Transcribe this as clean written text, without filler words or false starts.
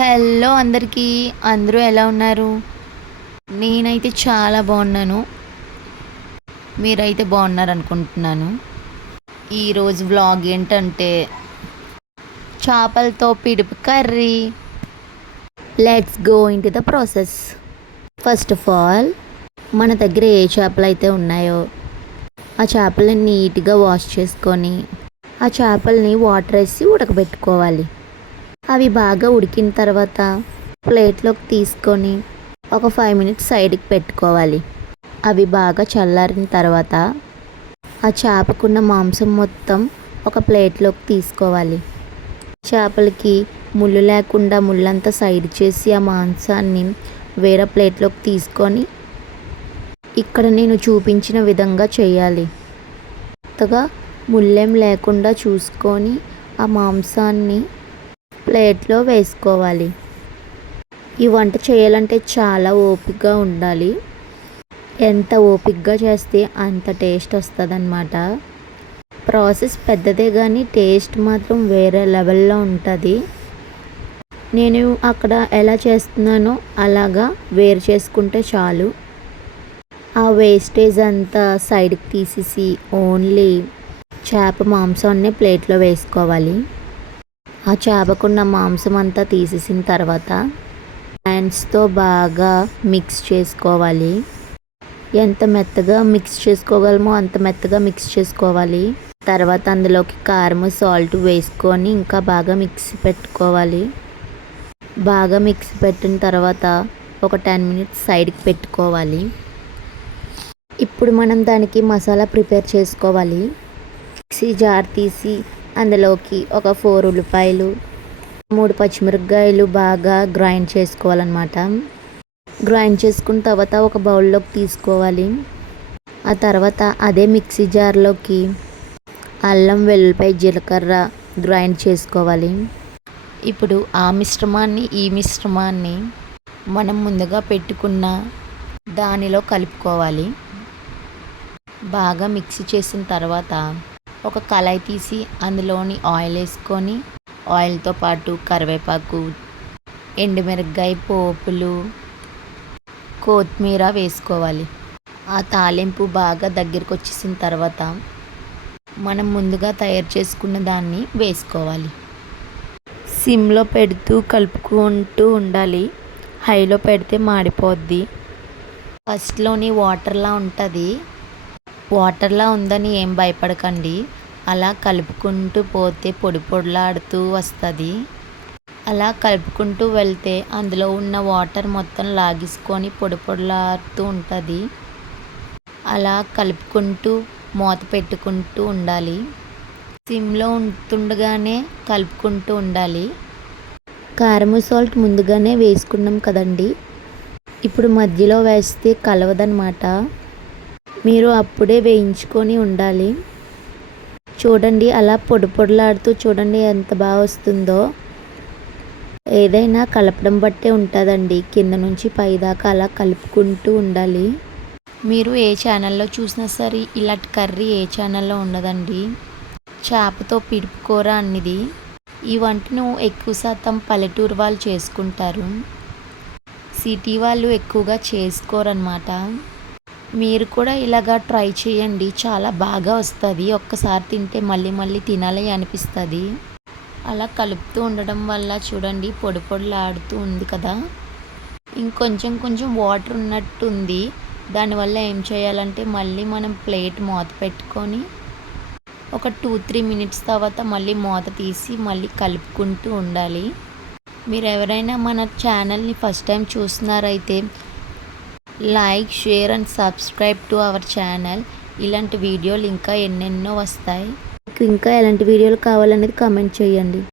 Hello అందరికీ, అందరూ ఎలా ఉన్నారు? నేనైతే చాలా బాగున్నాను. మీరైతే బాగున్నారనుకుంటున్నాను. ఈరోజు వ్లాగ్ ఏంటంటే చేపలతో పిడుపు curry. Let's go in to the process. First of all మన దగ్గర ఏ చేపలు అయితే ఉన్నాయో ఆ చేపలని నీట్గా వాష్ చేసుకొని ఆ చేపల్ని వాటర్ వేసి ఉడకబెట్టుకోవాలి. అవి బాగా ఉడికిన తర్వాత ప్లేట్లోకి తీసుకొని ఒక 5 మినిట్స్ సైడ్కి పెట్టుకోవాలి. అవి బాగా చల్లారిన తర్వాత ఆ చేపకున్న మాంసం మొత్తం ఒక ప్లేట్లోకి తీసుకోవాలి. చేపలకి ముళ్ళు లేకుండా ముళ్ళంతా సైడ్ చేసి ఆ మాంసాన్ని వేరే ప్లేట్లోకి తీసుకొని ఇక్కడ నేను చూపించిన విధంగా చేయాలి. కొత్తగా ముళ్ళేం లేకుండా చూసుకొని ఆ మాంసాన్ని ప్లేట్లో వేసుకోవాలి. ఈ వంట చేయాలంటే చాలా ఓపికగా ఉండాలి. ఎంత ఓపికగా చేస్తే అంత టేస్ట్ వస్తుంది అన్నమాట. ప్రాసెస్ పెద్దదే కానీ టేస్ట్ మాత్రం వేరే లెవెల్లో ఉంటుంది. నేను అక్కడ ఎలా చేస్తున్నానో అలాగా వేరు చేసుకుంటే చాలు. ఆ వేస్టేజ్ అంతా సైడ్కి తీసేసి ఓన్లీ చేప మాంసాన్ని ప్లేట్లో వేసుకోవాలి. ఆ చేపకున్న మాంసం అంతా తీసేసిన తర్వాత హ్యాండ్స్తో బాగా మిక్స్ చేసుకోవాలి. ఎంత మెత్తగా మిక్స్ చేసుకోగలమో అంత మెత్తగా మిక్స్ చేసుకోవాలి. తర్వాత అందులోకి కారం, సాల్ట్ వేసుకొని ఇంకా బాగా మిక్స్ పెట్టుకోవాలి. బాగా మిక్స్ పెట్టిన తర్వాత ఒక 10 మినిట్స్ సైడ్కి పెట్టుకోవాలి. ఇప్పుడు మనం దానికి మసాలా ప్రిపేర్ చేసుకోవాలి. మిక్సీ జార్ తీసి అందులోకి ఒక 4 ఉల్లిపాయలు, 3 పచ్చిమిరపకాయలు బాగా గ్రైండ్ చేసుకోవాలన్నమాట. గ్రైండ్ చేసుకున్న తర్వాత ఒక బౌల్లోకి తీసుకోవాలి. ఆ తర్వాత అదే మిక్సీ జార్లోకి అల్లం, వెల్లుల్లిపాయ, జీలకర్ర గ్రైండ్ చేసుకోవాలి. ఇప్పుడు ఆ మిశ్రమాన్ని ఈ మిశ్రమాన్ని మనం ముందుగా పెట్టుకున్న దానిలో కలుపుకోవాలి. బాగా మిక్సీ చేసిన తర్వాత ఒక కళాయి తీసి అందులోని ఆయిల్ వేసుకొని ఆయిల్తో పాటు కరివేపాకు, ఎండుమిరపకాయ పోపులు, కొత్తిమీర వేసుకోవాలి. ఆ తాలింపు బాగా దగ్గరికి వచ్చేసిన తర్వాత మనం ముందుగా తయారు చేసుకున్న దాన్ని వేసుకోవాలి. సిమ్లో పెడుతూ కలుపుకుంటూ ఉండాలి. హైలో పెడితే మాడిపోద్ది. ఫస్ట్లోని వాటర్లా ఉంటుంది. వాటర్లా ఉందని ఏం భయపడకండి. అలా కలుపుకుంటూ పోతే పొడి పొడిలాడుతూ వస్తుంది. అలా కలుపుకుంటూ వెళ్తే అందులో ఉన్న వాటర్ మొత్తం లాగేసుకొని పొడి పొడిలాడుతూ ఉంటుంది. అలా కలుపుకుంటూ మూత పెట్టుకుంటూ ఉండాలి. సిమ్లో ఉంటుండగానే కలుపుకుంటూ ఉండాలి. కారం, సాల్ట్ ముందుగానే వేసుకున్నాం కదండి. ఇప్పుడు మధ్యలో వేస్తే కలవదనమాట. మీరు అప్పుడే వేయించుకొని ఉండాలి. చూడండి, అలా పొడి పొడిలాడుతూ చూడండి ఎంత బాగా వస్తుందో. ఏదైనా కలపడం బట్టే ఉంటుందండి. కింద నుంచి పైదాకా అలా కలుపుకుంటూ ఉండాలి. మీరు ఏ ఛానల్లో చూసినా సరే ఇలాంటి కర్రీ ఏ ఛానల్లో ఉండదండి. చేపతో పిడుపు కూర అన్నది ఈ వంటను ఎక్కువ శాతం పల్లెటూరు వాళ్ళు చేసుకుంటారు. సిటీ వాళ్ళు ఎక్కువగా చేసుకోరన్నమాట. మీరు కూడా ఇలాగా ట్రై చేయండి. చాలా బాగా వస్తుంది. ఒక్కసారి తింటే మళ్ళీ మళ్ళీ తినాలి అనిపిస్తుంది. అలా కలుపుతూ ఉండడం వల్ల చూడండి పొడి పొడిలాడుతూ ఉంది కదా. ఇంకొంచెం కొంచెం వాటర్ ఉన్నట్టు ఉంది. దానివల్ల ఏం చేయాలంటే మళ్ళీ మనం ప్లేట్ మూత పెట్టుకొని ఒక 2-3 మినిట్స్ తర్వాత మళ్ళీ మూత తీసి మళ్ళీ కలుపుకుంటూ ఉండాలి. మీరు ఎవరైనా మన ఛానల్ని ఫస్ట్ టైం చూస్తున్నారైతే like, share and subscribe to our channel. ఇలాంటి వీడియోలు ఇంకా ఎన్నెన్నో వస్తాయి. ఇంకా ఎలాంటి వీడియోలు కావాలనేది కామెంట్ చేయండి.